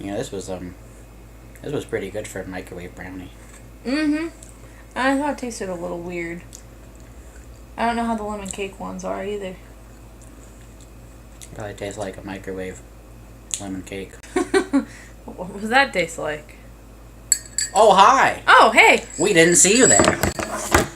Yeah, this was pretty good for a microwave brownie. Mm-hmm. I thought it tasted a little weird. I don't know how the lemon cake ones are either. Probably tastes like a microwave lemon cake. What does that taste like? Oh, hi! Oh, hey! We didn't see you there.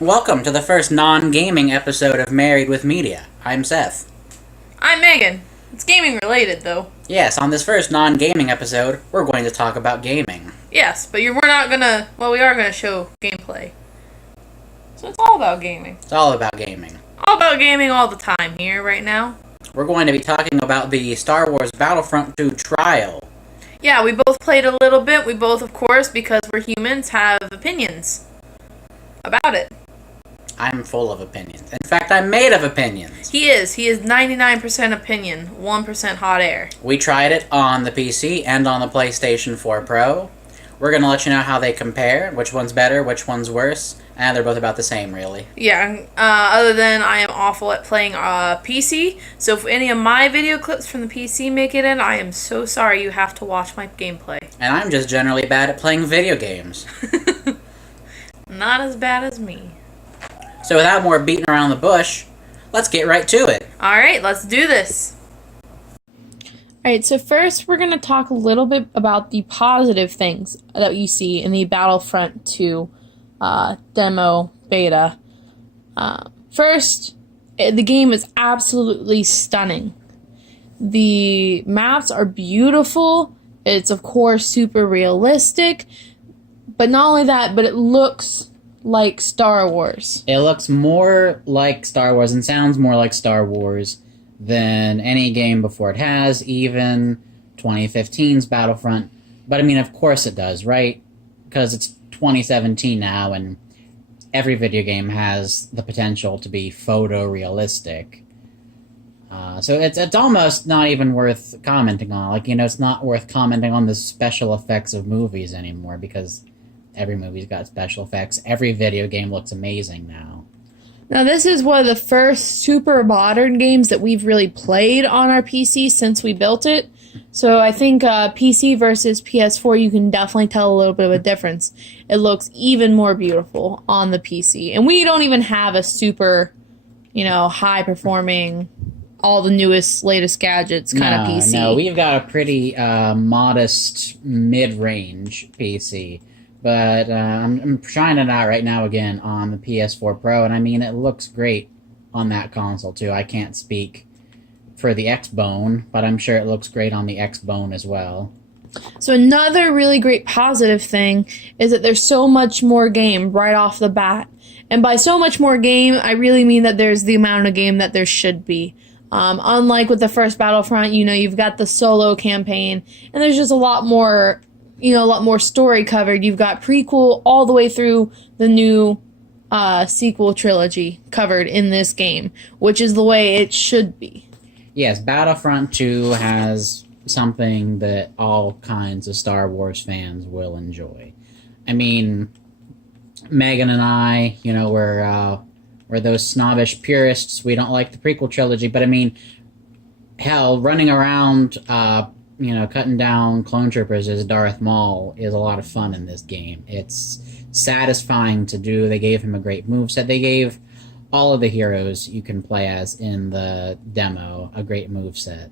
Welcome to the first non-gaming episode of Married with Media. I'm Seth. I'm Megan. It's gaming related, though. Yes, on this first non-gaming episode, we're going to talk about gaming. Yes, but we're not gonna. Well, we are gonna show gameplay. So it's all about gaming. It's all about gaming. All about gaming all the time here, right now. We're going to be talking about the Star Wars Battlefront II trial. Yeah, we both played a little bit. We both, of course, because we're humans, have opinions about it. I'm full of opinions. In fact, I'm made of opinions. He is. He is 99% opinion, 1% hot air. We tried it on the PC and on the PlayStation 4 Pro. We're going to let you know how they compare, which one's better, which one's worse, and they're both about the same, really. Yeah, other than I am awful at playing PC, so if any of my video clips from the PC make it in, I am so sorry you have to watch my gameplay. And I'm just generally bad at playing video games. Not as bad as me. So without more beating around the bush, let's get right to it. Alright, let's do this. Alright, so first we're going to talk a little bit about the positive things that you see in the Battlefront 2 demo beta. First, the game is absolutely stunning. The maps are beautiful. It's, of course, super realistic. But not only that, but it looks like Star Wars. It looks more like Star Wars and sounds more like Star Wars than any game before it has, even 2015's Battlefront. But I mean, of course it does, right? Because it's 2017 now, and every video game has the potential to be photorealistic. So it's almost not even worth commenting on. Like, it's not worth commenting on the special effects of movies anymore, because every movie's got special effects. Every video game looks amazing now. Now, this is one of the first super modern games that we've really played on our PC since we built it. So I think PC versus PS4, you can definitely tell a little bit of a difference. It looks even more beautiful on the PC. And we don't even have a super, high-performing, all the newest, latest gadgets kind of PC. No, we've got a pretty modest mid-range PC. But I'm trying it out right now again on the PS4 Pro, and I mean, it looks great on that console, too. I can't speak for the X-Bone, but I'm sure it looks great on the X-Bone as well. So another really great positive thing is that there's so much more game right off the bat. And by so much more game, I really mean that there's the amount of game that there should be. Unlike with the first Battlefront, you've got the solo campaign, and there's just a lot more story covered. You've got prequel all the way through the new sequel trilogy covered in this game, which is the way it should be. Yes, Battlefront 2 has something that all kinds of Star Wars fans will enjoy. I mean, Megan and I, we're those snobbish purists. We don't like the prequel trilogy, but I mean, hell, running around cutting down clone troopers as Darth Maul is a lot of fun in this game. It's satisfying to do. They gave him a great moveset. They gave all of the heroes you can play as in the demo a great moveset.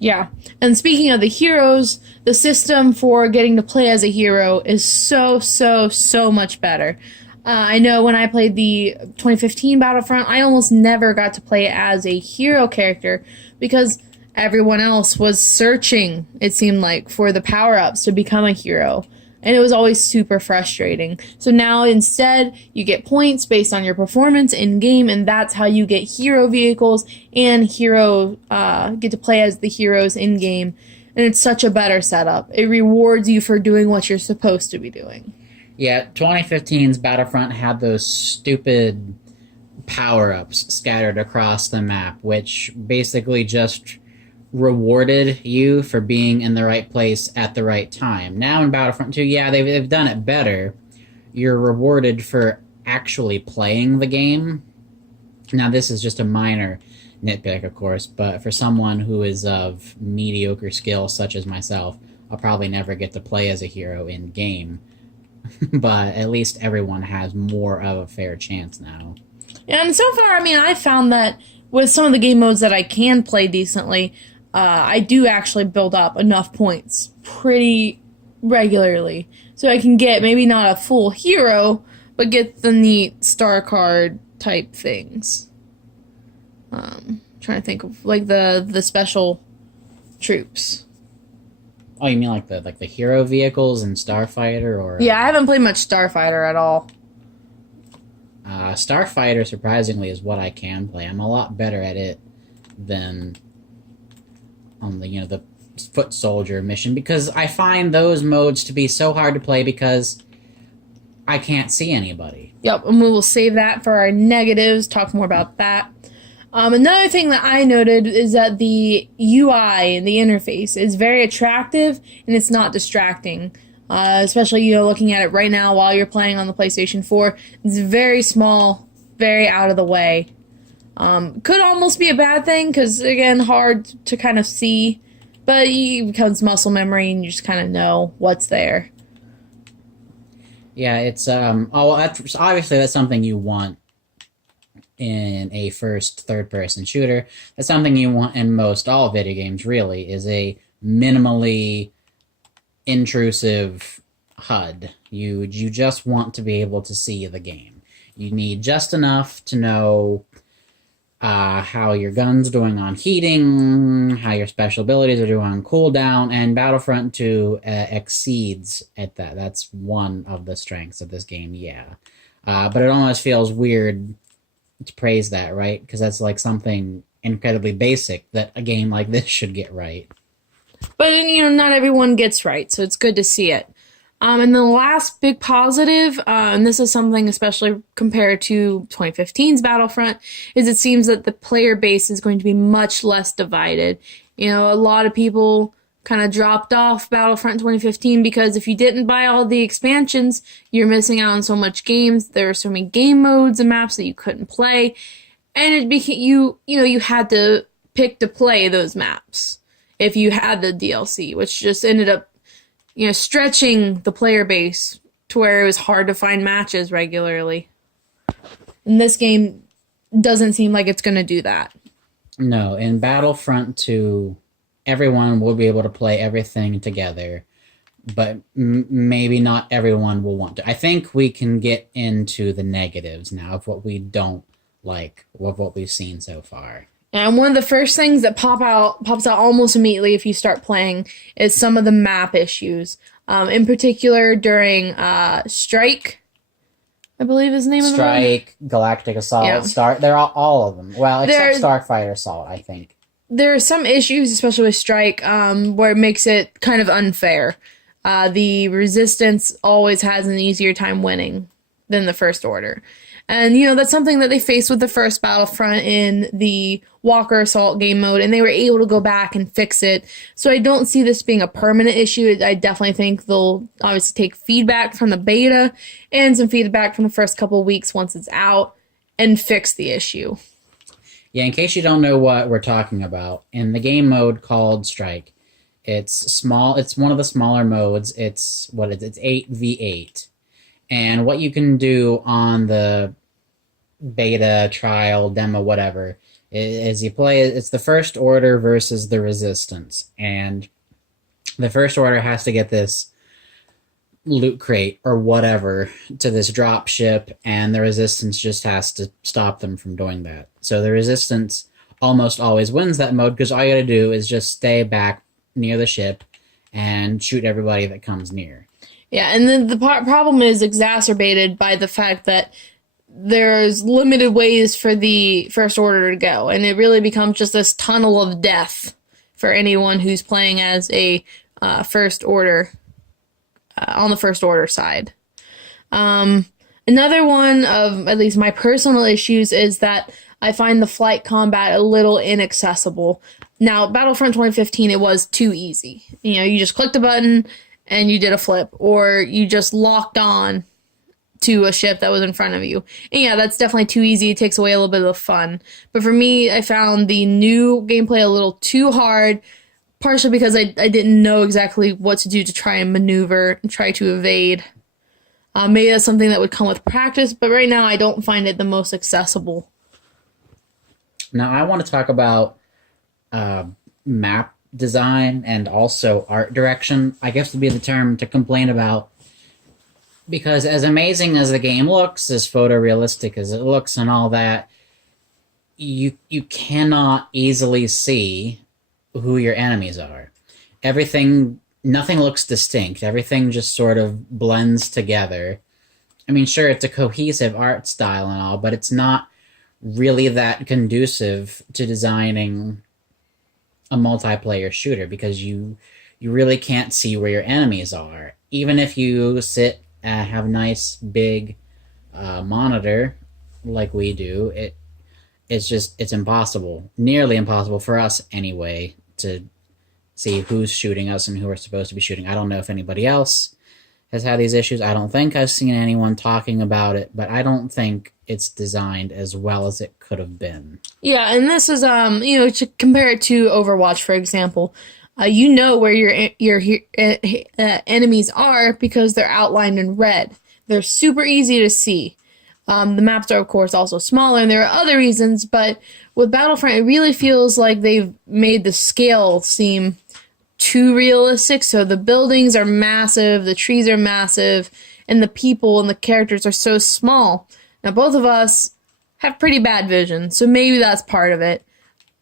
Yeah. And speaking of the heroes, the system for getting to play as a hero is so much better. I know when I played the 2015 Battlefront, I almost never got to play as a hero character because everyone else was searching, it seemed like, for the power-ups to become a hero. And it was always super frustrating. So now instead, you get points based on your performance in-game, and that's how you get hero vehicles and get to play as the heroes in-game. And it's such a better setup. It rewards you for doing what you're supposed to be doing. Yeah, 2015's Battlefront had those stupid power-ups scattered across the map, which basically just rewarded you for being in the right place at the right time. Now in Battlefront 2, yeah, they've done it better. You're rewarded for actually playing the game. Now, this is just a minor nitpick, of course, but for someone who is of mediocre skill, such as myself, I'll probably never get to play as a hero in game, but at least everyone has more of a fair chance now. Yeah, and so far, I mean, I found that with some of the game modes that I can play decently, I do actually build up enough points pretty regularly. So I can get maybe not a full hero, but get the neat star card type things. Trying to think of like the special troops. Oh, you mean like the hero vehicles in Starfighter, or? Yeah, I haven't played much Starfighter at all. Starfighter, surprisingly, is what I can play. I'm a lot better at it than on the foot soldier mission, because I find those modes to be so hard to play because I can't see anybody. Yep, and we will save that for our negatives, talk more about that. Another thing that I noted is that the UI and the interface is very attractive and it's not distracting. Especially, looking at it right now while you're playing on the PlayStation 4. It's very small, very out of the way. Could almost be a bad thing because, again, hard to kind of see. But it becomes muscle memory and you just kind of know what's there. Yeah, it's obviously that's something you want in a third-person shooter. That's something you want in most all video games, really, is a minimally intrusive HUD. You just want to be able to see the game. You need just enough to know how your gun's doing on heating, how your special abilities are doing on cooldown, and Battlefront II exceeds at that. That's one of the strengths of this game, yeah. But it almost feels weird to praise that, right? Because that's like something incredibly basic that a game like this should get right. But, not everyone gets right, so it's good to see it. And the last big positive, and this is something especially compared to 2015's Battlefront, is it seems that the player base is going to be much less divided. A lot of people kind of dropped off Battlefront 2015 because if you didn't buy all the expansions, you're missing out on so much games. There are so many game modes and maps that you couldn't play, and it became you had to pick to play those maps if you had the DLC, which just ended up, stretching the player base to where it was hard to find matches regularly. And this game doesn't seem like it's going to do that. No, in Battlefront 2, everyone will be able to play everything together, but maybe not everyone will want to. I think we can get into the negatives now of what we don't like, of what we've seen so far. And one of the first things that pops out almost immediately if you start playing is some of the map issues. In particular, during Strike, I believe is the name of the map. Strike, Galactic Assault, Yeah. They're all of them. Well, except Starfighter Assault, I think. There are some issues, especially with Strike, where it makes it kind of unfair. The Resistance always has an easier time winning than the First Order. And, that's something that they faced with the first Battlefront in the Walker Assault game mode, and they were able to go back and fix it. So I don't see this being a permanent issue. I definitely think they'll obviously take feedback from the beta and some feedback from the first couple of weeks once it's out and fix the issue. Yeah, in case you don't know what we're talking about, in the game mode called Strike, it's small. It's one of the smaller modes. It's 8v8. And what you can do on the beta, trial, demo, whatever, is you play, it's the First Order versus the Resistance. And the First Order has to get this loot crate or whatever to this drop ship, and the Resistance just has to stop them from doing that. So the Resistance almost always wins that mode because all you gotta do is just stay back near the ship and shoot everybody that comes near. Yeah, and then the problem is exacerbated by the fact that there's limited ways for the First Order to go, and it really becomes just this tunnel of death for anyone who's playing as a First Order, on the First Order side. Another one of at least my personal issues is that I find the flight combat a little inaccessible. Now, Battlefront 2015, it was too easy. You just clicked a button and you did a flip, or you just locked on to a ship that was in front of you. And yeah, that's definitely too easy. It takes away a little bit of the fun. But for me, I found the new gameplay a little too hard, partially because I didn't know exactly what to do to try and maneuver and try to evade. Maybe that's something that would come with practice, but right now I don't find it the most accessible. Now, I want to talk about map design and also art direction, I guess would be the term to complain about. Because as amazing as the game looks, as photorealistic as it looks and all that, you cannot easily see who your enemies are. Nothing looks distinct. Everything just sort of blends together. I mean, sure, it's a cohesive art style and all, but it's not really that conducive to designing a multiplayer shooter because you really can't see where your enemies are. Even if you sit and have a nice big monitor like we do, it's impossible, nearly impossible for us anyway, to see who's shooting us and who we're supposed to be shooting. I don't know if anybody else has had these issues. I don't think I've seen anyone talking about it, but I don't think it's designed as well as it could have been. Yeah, and this is to compare it to Overwatch, for example. You know where your enemies are because they're outlined in red. They're super easy to see. The maps are, of course, also smaller, and there are other reasons, but with Battlefront, it really feels like they've made the scale seem too realistic. So the buildings are massive, the trees are massive, and the people and the characters are so small. Now, both of us have pretty bad vision, so maybe that's part of it.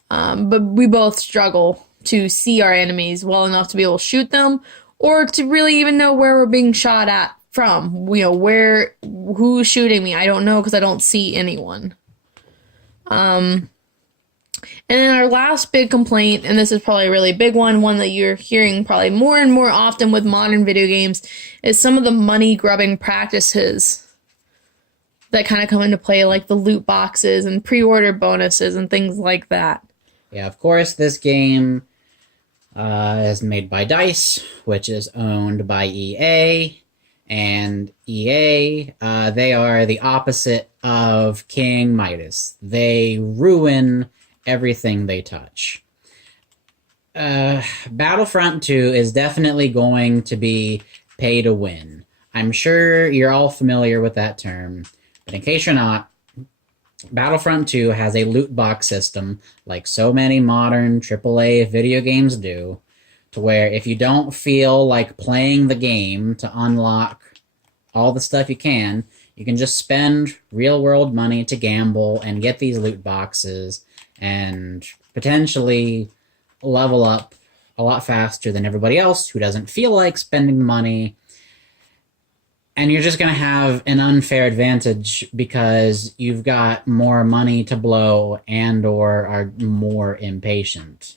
But we both struggle to see our enemies well enough to be able to shoot them, or to really even know where we're being shot at from. Who's shooting me? I don't know because I don't see anyone. And then our last big complaint, and this is probably a really big one that you're hearing probably more and more often with modern video games, is some of the money-grubbing practices that kind of come into play, like the loot boxes and pre-order bonuses and things like that. Yeah, of course, this game is made by DICE, which is owned by EA. And EA, they are the opposite of King Midas. They ruin everything they touch. Battlefront II is definitely going to be pay to win. I'm sure you're all familiar with that term, but in case you're not, Battlefront 2 has a loot box system like so many modern AAA video games do, to where if you don't feel like playing the game to unlock all the stuff you can just spend real-world money to gamble and get these loot boxes and potentially level up a lot faster than everybody else who doesn't feel like spending money. And you're just going to have an unfair advantage because you've got more money to blow and or are more impatient.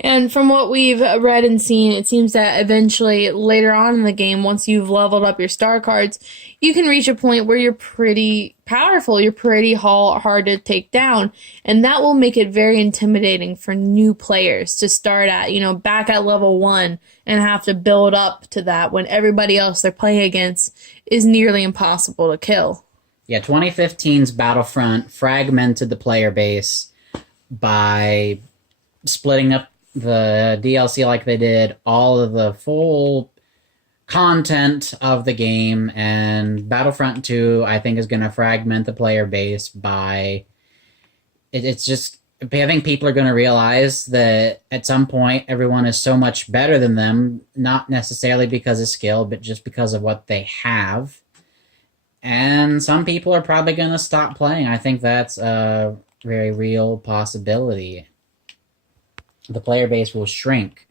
And from what we've read and seen, it seems that eventually, later on in the game, once you've leveled up your star cards, you can reach a point where you're pretty powerful, you're pretty hard to take down, and that will make it very intimidating for new players to start at, back at level 1 and have to build up to that when everybody else they're playing against is nearly impossible to kill. Yeah, 2015's Battlefront fragmented the player base by splitting up the DLC like they did, all of the full content of the game, and Battlefront 2, I think, is going to fragment the player base by... It's just... I think people are going to realize that at some point everyone is so much better than them, not necessarily because of skill, but just because of what they have. And some people are probably going to stop playing. I think that's a very real possibility. The player base will shrink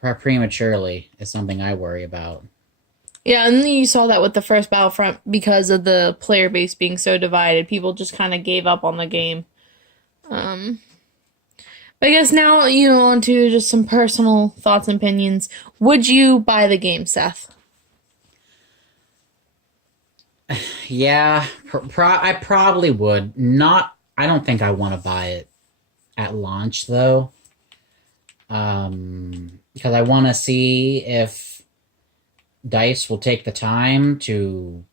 prematurely is something I worry about. Yeah, and then you saw that with the first Battlefront because of the player base being so divided. People just kind of gave up on the game. But I guess now, on to just some personal thoughts and opinions. Would you buy the game, Seth? Yeah, I probably would. I don't think I want to buy it at launch, though, because I want to see if DICE will take the time to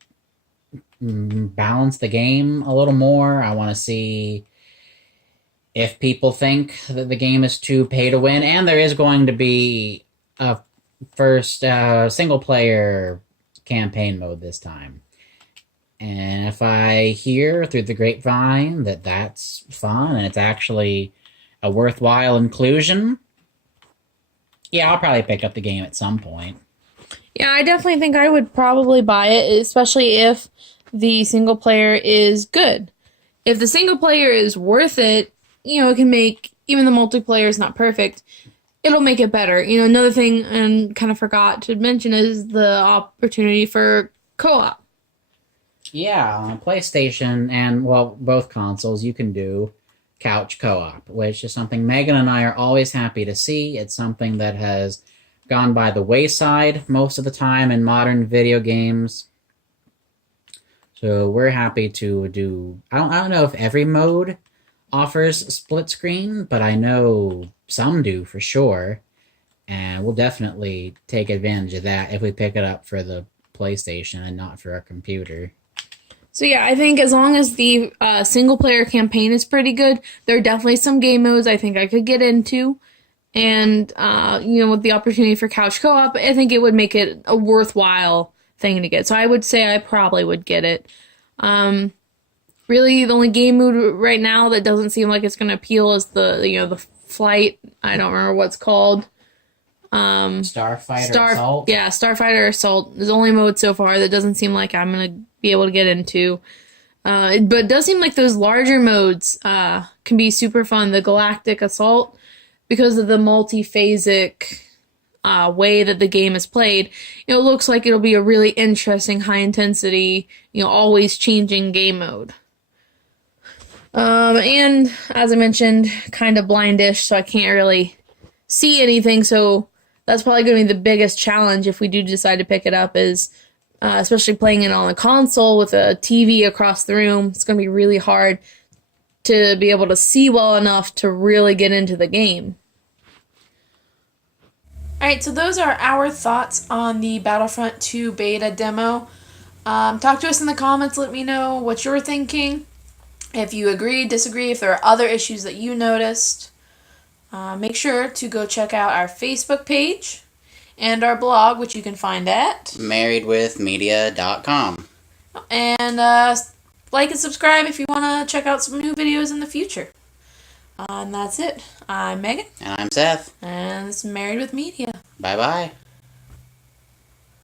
balance the game a little more. I want to see if people think that the game is too pay to win, and there is going to be a first single player campaign mode this time. And if I hear through the grapevine that that's fun and it's actually a worthwhile inclusion, yeah, I'll probably pick up the game at some point. Yeah, I definitely think I would probably buy it, especially if the single player is good. If the single player is worth it, it can make, even the multiplayer is not perfect, it'll make it better. Another thing, and kind of forgot to mention, is the opportunity for co-op. Yeah, on PlayStation and, well, both consoles, you can do couch co-op, which is something Megan and I are always happy to see. It's something that has gone by the wayside most of the time in modern video games. So we're happy to do... I don't know if every mode offers split screen, but I know some do for sure. And we'll definitely take advantage of that if we pick it up for the PlayStation and not for a computer. So yeah, I think as long as the single-player campaign is pretty good, there are definitely some game modes I think I could get into. And, with the opportunity for couch co-op, I think it would make it a worthwhile thing to get. So I would say I probably would get it. Really, the only game mode right now that doesn't seem like it's going to appeal is the flight. I don't remember what's called. Starfighter Assault? Yeah, Starfighter Assault is the only mode so far that doesn't seem like I'm going to be able to get into. But it does seem like those larger modes can be super fun. The Galactic Assault, because of the multi-phasic way that the game is played, it looks like it'll be a really interesting, high-intensity, always changing game mode. And, as I mentioned, kind of blindish, so I can't really see anything, so that's probably going to be the biggest challenge if we do decide to pick it up, is especially playing it on a console with a TV across the room. It's going to be really hard to be able to see well enough to really get into the game. Alright, so those are our thoughts on the Battlefront 2 beta demo. Talk to us in the comments, let me know what you're thinking. If you agree, disagree, if there are other issues that you noticed. Make sure to go check out our Facebook page and our blog, which you can find at marriedwithmedia.com. And like and subscribe if you want to check out some new videos in the future. And that's it. I'm Megan. And I'm Seth. And this is Married with Media. Bye-bye.